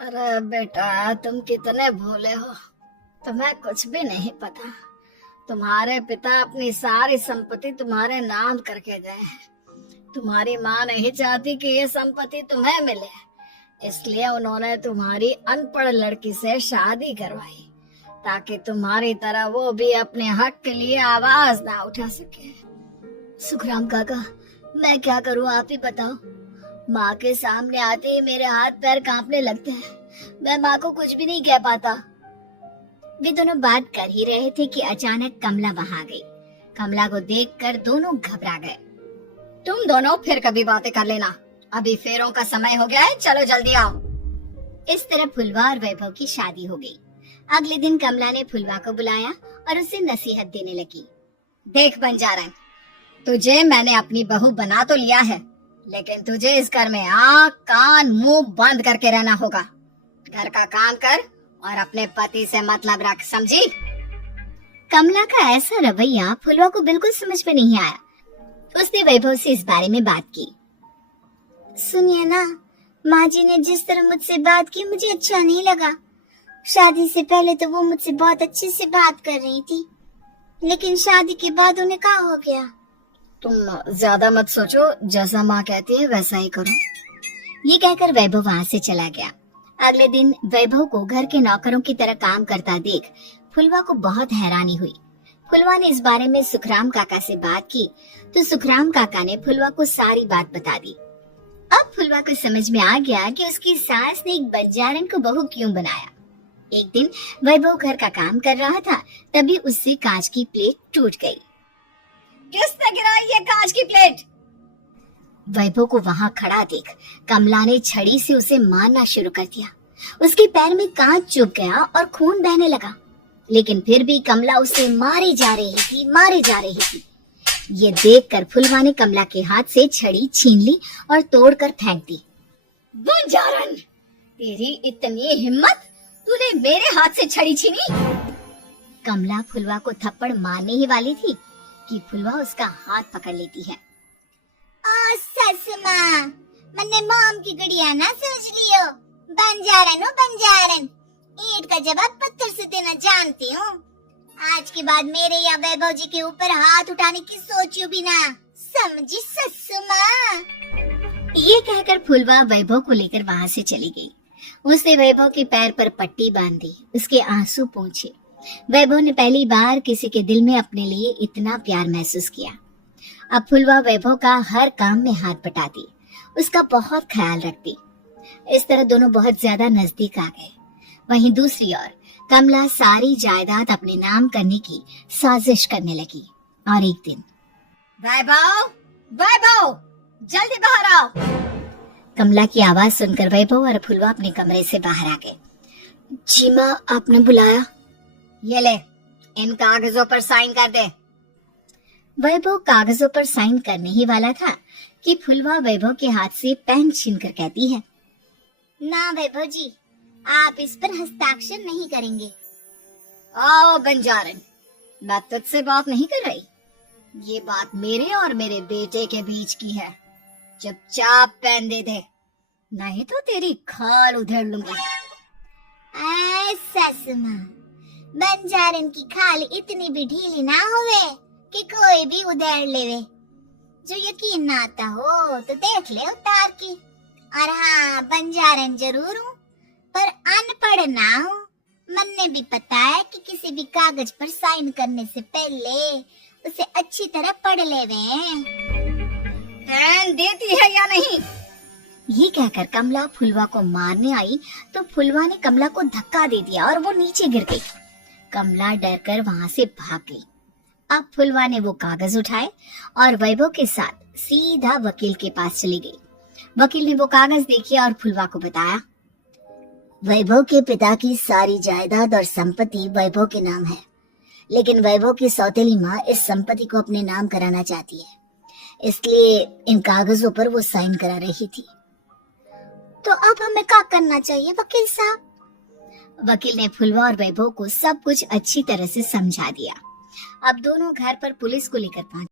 अरे बेटा, तुम कितने भोले हो। तुम्हें कुछ भी नहीं पता। तुम्हारे पिता अपनी सारी संपत्ति तुम्हारे नाम करके गए हैं। तुम्हारी माँ नहीं चाहती कि ये संपत्ति तुम्हें मिले, इसलिए उन्होंने तुम्हारी अनपढ़ लड़की से शादी करवाई ताकि तुम्हारी तरह वो भी अपने हक के लिए आवाज ना उठा सके। सुखराम काका, मैं क्या करूं, आप ही बताओ। माँ के सामने आते ही मेरे हाथ पैर कांपने लगते हैं। मैं माँ को कुछ भी नहीं कह पाता। वे दोनों बात कर ही रहे थे कि अचानक कमला वहां गई। कमला को देखकर दोनों घबरा गए। तुम दोनों फिर कभी बातें कर लेना, अभी फेरों का समय हो गया है, चलो जल्दी आओ। इस तरह फुलवा और वैभव की शादी हो गई। अगले दिन कमला ने फुलवा को बुलाया और उसे नसीहत देने लगी। देख बंजारन, तुझे मैंने अपनी बहू बना तो लिया है, लेकिन तुझे इस घर में आँख कान मुंह बंद करके रहना होगा। घर का काम कर और अपने पति से मतलब रख, समझी? कमला का ऐसा रवैया फुलवा को बिल्कुल समझ में नहीं आया। उसने वैभव से इस बारे में बात की। सुनिए ना, माँ जी ने जिस तरह मुझसे बात की मुझे अच्छा नहीं लगा। शादी से पहले तो वो मुझसे बहुत अच्छे से बात कर रही थी, लेकिन शादी के बाद उन्हें क्या हो गया? तुम ज्यादा मत सोचो, जैसा माँ कहती है वैसा ही करो। ये कहकर वैभव वहाँ से चला गया। अगले दिन वैभव को घर के नौकरों की तरह काम करता देख फुलवा को बहुत हैरानी हुई। फुलवा ने इस बारे में सुखराम काका से बात की तो सुखराम काका ने फुलवा को सारी बात बता दी। अब फुलवा को समझ में आ गया कि उसकी सास ने एक बंजारन को बहू क्यों बनाया। एक दिन वैभव घर का काम कर रहा था, तभी उससे कांच की प्लेट टूट गई। किसने गिराई ये कांच की प्लेट? वैभव को वहां खड़ा देख कमला ने छड़ी से उसे मारना शुरू कर दिया। उसके पैर में कांच चुभ गया और खून बहने लगा, लेकिन फिर भी कमला उसे मारे जा रही थी। ये देखकर फुलवा ने कमला के हाथ से छड़ी छीन ली और तोड़कर फेंक दी। बंजारन, तेरी इतनी हिम्मत, तूने मेरे हाथ से छड़ी छीनी? कमला फुलवा को थप्पड़ मारने ही वाली थी कि फुलवा उसका हाथ पकड़ लेती है। ससुमा, मैंने मॉम की गुड़िया ना समझ लियो। बंजारन हो बंजारन, ईंट का जवाब पत्थर से देना जानती हूँ। आज के बाद मेरे या वैभव जी के ऊपर हाथ उठाने की सोचियो भी ना, समझी ससुमा? ये कहकर फुलवा वैभव को लेकर वहाँ से चली गई। उसने वैभव के पैर पर पट्टी बांध दी, उसके आंसू पोंछे। वैभव ने पहली बार किसी के दिल में अपने लिए इतना प्यार महसूस किया। अब फुलवा वैभव का हर काम में हाथ बटाती, उसका बहुत ख्याल रखती। इस तरह दोनों बहुत ज्यादा नजदीक आ गए। वहीं दूसरी ओर कमला सारी जायदाद अपने नाम करने की साजिश करने लगी। और एक दिन, वैभव, वैभव, जल्दी बाहर आओ। कमला की आवाज सुनकर वैभव और फुलवा अपने कमरे से बाहर आ गए। जी माँ, आपने बुलाया? ये ले, इन कागजों पर साइन कर दे। वैभव कागजों पर साइन करने ही वाला था कि फुलवा वैभव के हाथ से पेन छीनकर कहती है, ना वैभव जी, आप इस पर हस्ताक्षर नहीं करेंगे। आओ बंजारन, मैं तुझसे बात नहीं कर रही। ये बात मेरे और मेरे बेटे के बीच की है। चुपचाप पेन दे दे, नहीं तो तेरी खाल उधेड़ लूंगी। ससुमा, बंजारन की खाल इतनी भी ढीली ना होवे कि कोई भी उधेड़ लेवे। जो यकीन ना आता हो तो देख ले उतार की। और हाँ, बंजारन जरूर हूँ पर अनपढ़ ना हूँ। मन्ने भी पता है कि किसी भी कागज पर साइन करने से पहले उसे अच्छी तरह पढ़ लेवे। पेन देती है या नहीं? ये कहकर कमला फुलवा को मारने आई तो फुलवा ने कमला को धक्का दे दिया और वो नीचे गिर गई। कमला डरकर वहाँ से भाग गई। अब फुलवा ने वो कागज उठाए और वैभव के साथ सीधा वकील के पास चली गई। वकील ने वो कागज देखे और फुलवा को बताया, वैभव के पिता की सारी जायदाद और संपत्ति वैभव के नाम है, लेकिन वैभव की सौतेली माँ इस संपत्ति को अपने नाम कराना चाहती है, इसलिए इन कागजों पर वो साइन करा रही थी। तो अब हमें क्या करना चाहिए वकील साहब? वकील ने फुलवा और वैभव को सब कुछ अच्छी तरह से समझा दिया। अब दोनों घर पर पुलिस को लेकर पहुंचे।